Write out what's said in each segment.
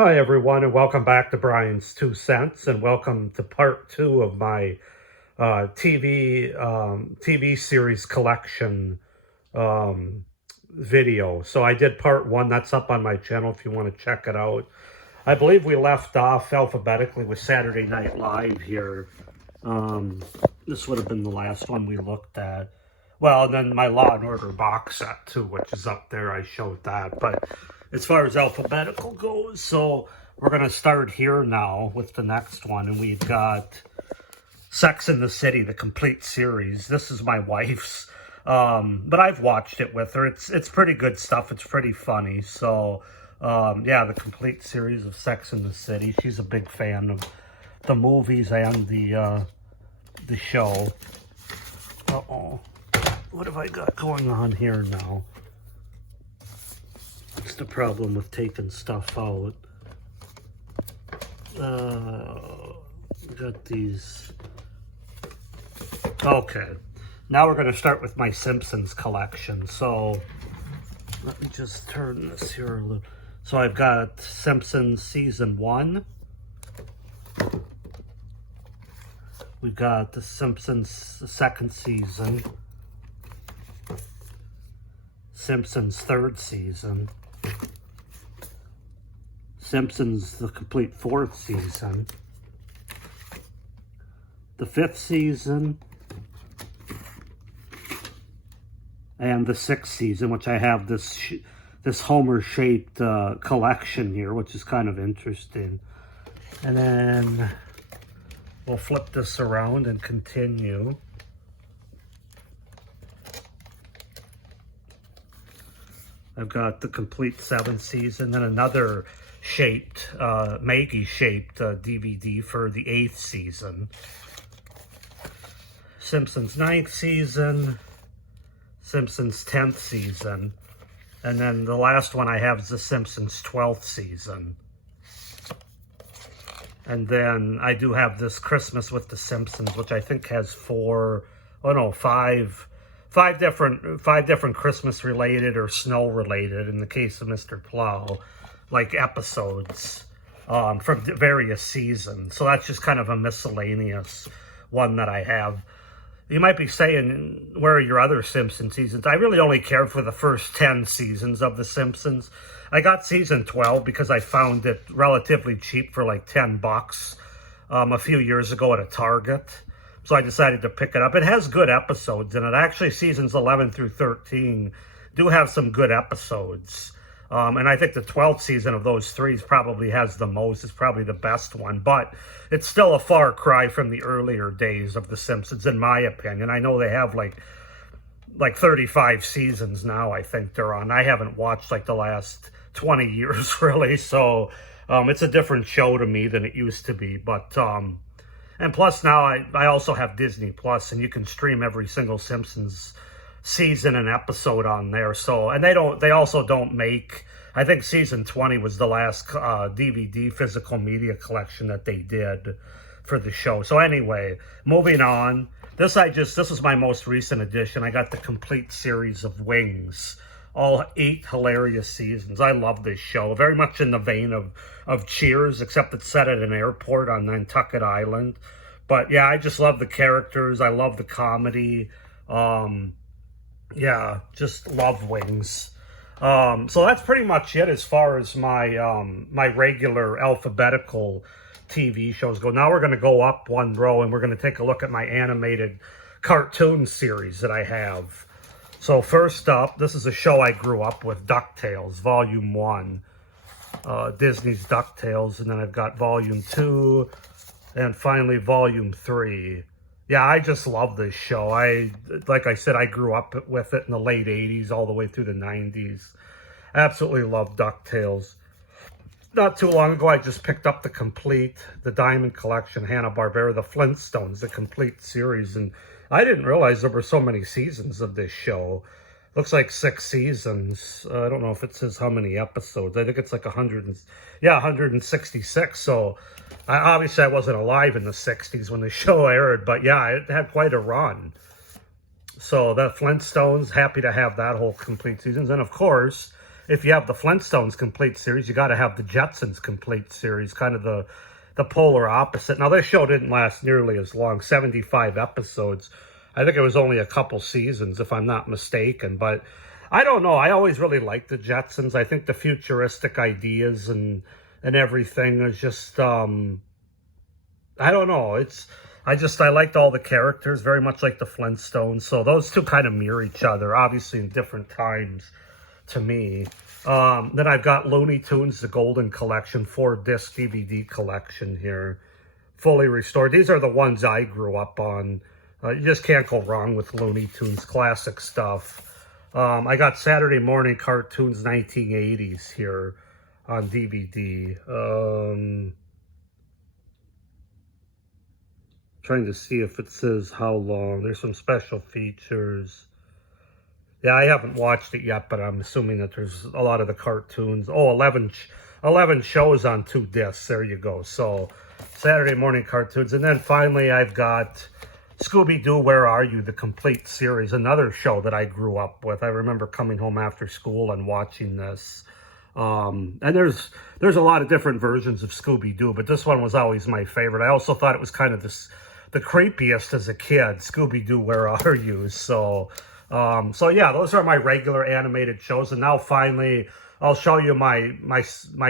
Hi, everyone, and welcome back to Brian's Two Cents, and welcome to part two of my TV series collection video. So I did part one. That's up on my channel if you want to check it out. I believe we left off alphabetically with Saturday Night Live here. This would have been the last one we looked at. Well, and then my Law and Order box set too, which is up there. I showed that. But as far as alphabetical goes, so we're going to start here now with the next one. And we've got Sex and the City, the complete series. This is my wife's, but I've watched it with her. It's pretty good stuff. It's pretty funny. So, yeah, the complete series of Sex and the City. She's a big fan of the movies and the show. Uh-oh. What have I got going on here now? What's the problem with taking stuff out? Got these. Okay. Now we're going to start with my Simpsons collection. So let me just turn this here a little. So I've got Simpsons Season 1. We've got the Simpsons second season. Simpsons third season. Simpsons the complete fourth season. The fifth season. And the sixth season, which I have this Homer-shaped collection here, which is kind of interesting. And then we'll flip this around and continue. I've got the complete seventh season, and another shaped, Maggie-shaped DVD for the eighth season. Simpsons ninth season. Simpsons 10th season. And then the last one I have is the Simpsons 12th season. And then I do have this Christmas with the Simpsons, which I think has five different Christmas related or snow related, in the case of Mr. Plow, like episodes from various seasons. So that's just kind of a miscellaneous one that I have. You might be saying, where are your other Simpsons seasons? I really only cared for the first 10 seasons of The Simpsons. I got season 12 because I found it relatively cheap for like $10 a few years ago at a Target. So I decided to pick it up. It has good episodes in it. Actually, seasons 11 through 13 do have some good episodes. And I think the 12th season of those three probably has the most. It's probably the best one. But it's still a far cry from the earlier days of The Simpsons, in my opinion. I know they have like 35 seasons now, I think they're on. I haven't watched like the last 20 years, really. So it's a different show to me than it used to be. But and plus now I also have Disney Plus, and you can stream every single Simpsons season and episode on there. So, and they also don't make, I think season 20 was the last DVD physical media collection that they did for the show. So anyway, moving on. This is my most recent edition. I got the complete series of Wings, all 8 hilarious seasons. I love this show, very much in the vein of Cheers, except it's set at an airport on Nantucket Island. But yeah, I just love the characters. I love the comedy. Yeah, just love Wings. So that's pretty much it as far as my my regular alphabetical TV shows go. Now we're going to go up one row, and we're going to take a look at my animated cartoon series that I have. So first up, this is a show I grew up with, DuckTales, Volume 1. Disney's DuckTales, and then I've got Volume 2, and finally Volume 3. Yeah, I just love this show. Like I said, I grew up with it in the late 80s all the way through the 90s. Absolutely love DuckTales. Not too long ago, I just picked up the Diamond Collection, Hanna-Barbera, the Flintstones, the complete series. And I didn't realize there were so many seasons of this show. Looks like 6 seasons. I don't know if it says how many episodes. I think it's like 166. So obviously I wasn't alive in the 60s when the show aired, but yeah, it had quite a run. So the Flintstones, happy to have that whole complete seasons. And of course, if you have the Flintstones complete series, you got to have the Jetsons complete series, kind of the polar opposite. Now, this show didn't last nearly as long, 75 episodes. I think it was only a couple seasons, if I'm not mistaken. But I don't know. I always really liked the Jetsons. I think the futuristic ideas and everything is just, I don't know. I liked all the characters, very much like the Flintstones. So those two kind of mirror each other, obviously in different times to me. Then I've got Looney Tunes, the Golden Collection, 4-disc DVD collection here, fully restored. These are the ones I grew up on. You just can't go wrong with Looney Tunes, classic stuff. I got Saturday Morning Cartoons 1980s here on DVD. Trying to see if it says how long. There's some special features. Yeah, I haven't watched it yet, but I'm assuming that there's a lot of the cartoons. Oh, 11 shows on 2 discs. There you go. So, Saturday Morning Cartoons. And then finally, I've got Scooby-Doo, Where Are You? The complete series. Another show that I grew up with. I remember coming home after school and watching this. And there's a lot of different versions of Scooby-Doo, but this one was always my favorite. I also thought it was kind of the creepiest as a kid. Scooby-Doo, Where Are You? So yeah, those are my regular animated shows. And now finally, I'll show you my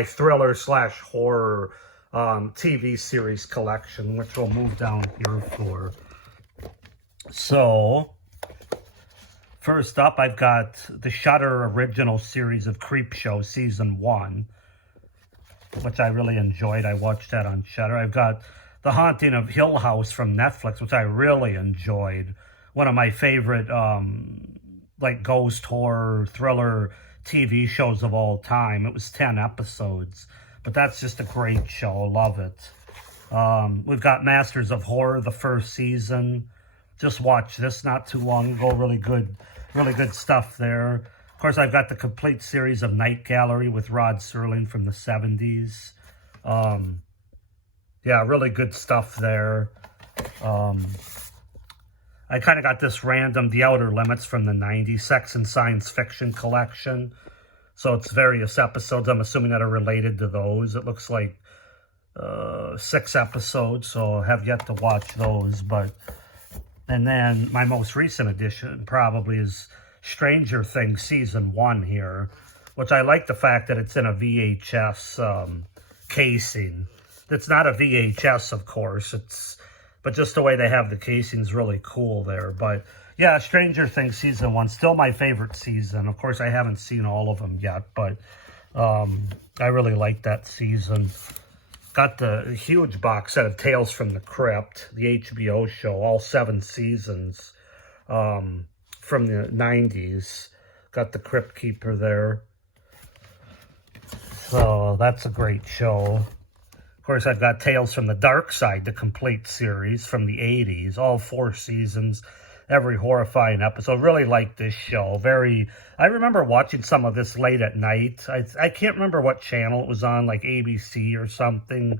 thriller / horror TV series collection, which we'll move down here for. So, first up, I've got the Shudder original series of Creepshow Season 1, which I really enjoyed. I watched that on Shudder. I've got The Haunting of Hill House from Netflix, which I really enjoyed. One of my favorite, like, ghost horror, thriller TV shows of all time. It was 10 episodes, but that's just a great show. Love it. We've got Masters of Horror, the first season. Just watched this not too long ago. Really good stuff there. Of course, I've got the complete series of Night Gallery with Rod Serling from the 70s. Yeah, really good stuff there. I kind of got this random The Outer Limits from the 90s, Sex and Science Fiction collection. So it's various episodes, I'm assuming, that are related to those. It looks like 6 episodes, so I have yet to watch those. And then my most recent edition probably is Stranger Things Season 1 here, which I like the fact that it's in a VHS casing. It's not a VHS, of course, but just the way they have the casing is really cool there. But yeah, Stranger Things Season 1, still my favorite season. Of course, I haven't seen all of them yet, but I really like that season. Got the huge box set of Tales from the Crypt, the HBO show, all 7 seasons from the 90s. Got the Crypt Keeper there. So that's a great show. Of course, I've got Tales from the Dark Side, the complete series from the 80s, all 4 seasons, every horrifying episode. Really like this show. I remember watching some of this late at night. I can't remember what channel it was on, like ABC or something,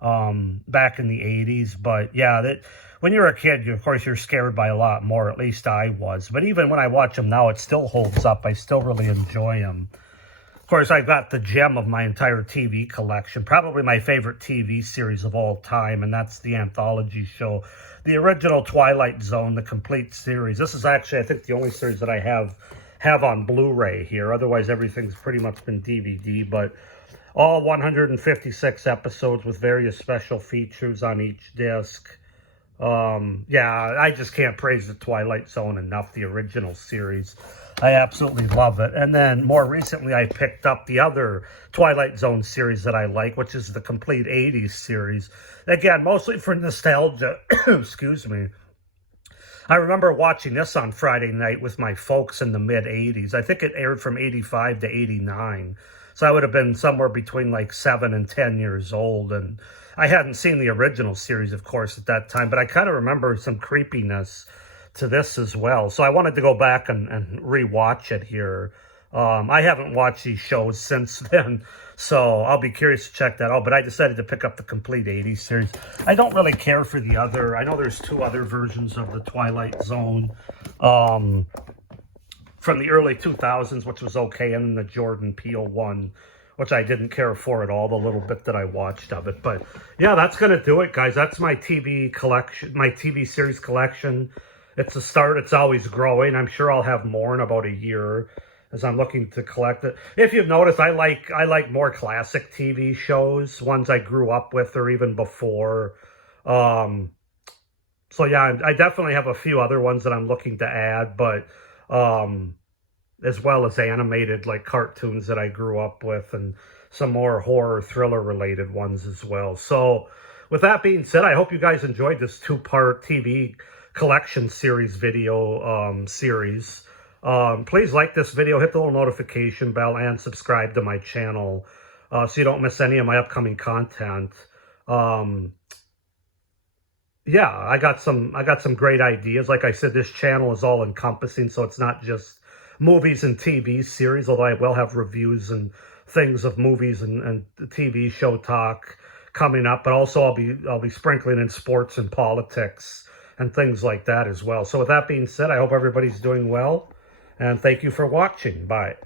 back in the 80s. But yeah, when you're a kid, of course, you're scared by a lot more. At least I was. But even when I watch them now, it still holds up. I still really enjoy them. Of course, I've got the gem of my entire TV collection, probably my favorite TV series of all time, and that's the anthology show, the original Twilight Zone, the complete series. This is actually, I think, the only series that I have on Blu-ray here. Otherwise, everything's pretty much been DVD, but all 156 episodes with various special features on each disc. Yeah, I just can't praise the Twilight Zone enough, the original series. I absolutely love it. And then more recently, I picked up the other Twilight Zone series that I like, which is the complete 80s series. Again, mostly for nostalgia. Excuse me. I remember watching this on Friday night with my folks in the mid-80s. I think it aired from 85 to 89. So I would have been somewhere between like 7 and 10 years old. And I hadn't seen the original series, of course, at that time. But I kind of remember some creepiness to this as well. So I wanted to go back and rewatch it here. I haven't watched these shows since then, so I'll be curious to check that out. But I decided to pick up the complete 80s series. I don't really care for the other. I know there's 2 other versions of the Twilight Zone. from the early 2000s, which was okay, and then the Jordan Peele one, which I didn't care for at all, the little bit that I watched of it. But yeah, that's going to do it, guys. That's my TV collection, my TV series collection. It's a start. It's always growing. I'm sure I'll have more in about a year as I'm looking to collect it. If you've noticed, I like more classic TV shows, ones I grew up with or even before. So yeah, I definitely have a few other ones that I'm looking to add, but as well as animated like cartoons that I grew up with and some more horror thriller related ones as well. So with that being said, I hope you guys enjoyed this two-part TV collection series video series. Please like this video, hit the little notification bell, and subscribe to my channel so you don't miss any of my upcoming content. Yeah, I got some great ideas. Like I said, this channel is all encompassing, so it's not just movies and TV series, although I will have reviews and things of movies and TV show talk coming up, but also I'll be sprinkling in sports and politics and things like that as well. So with that being said, I hope everybody's doing well, and thank you for watching. Bye.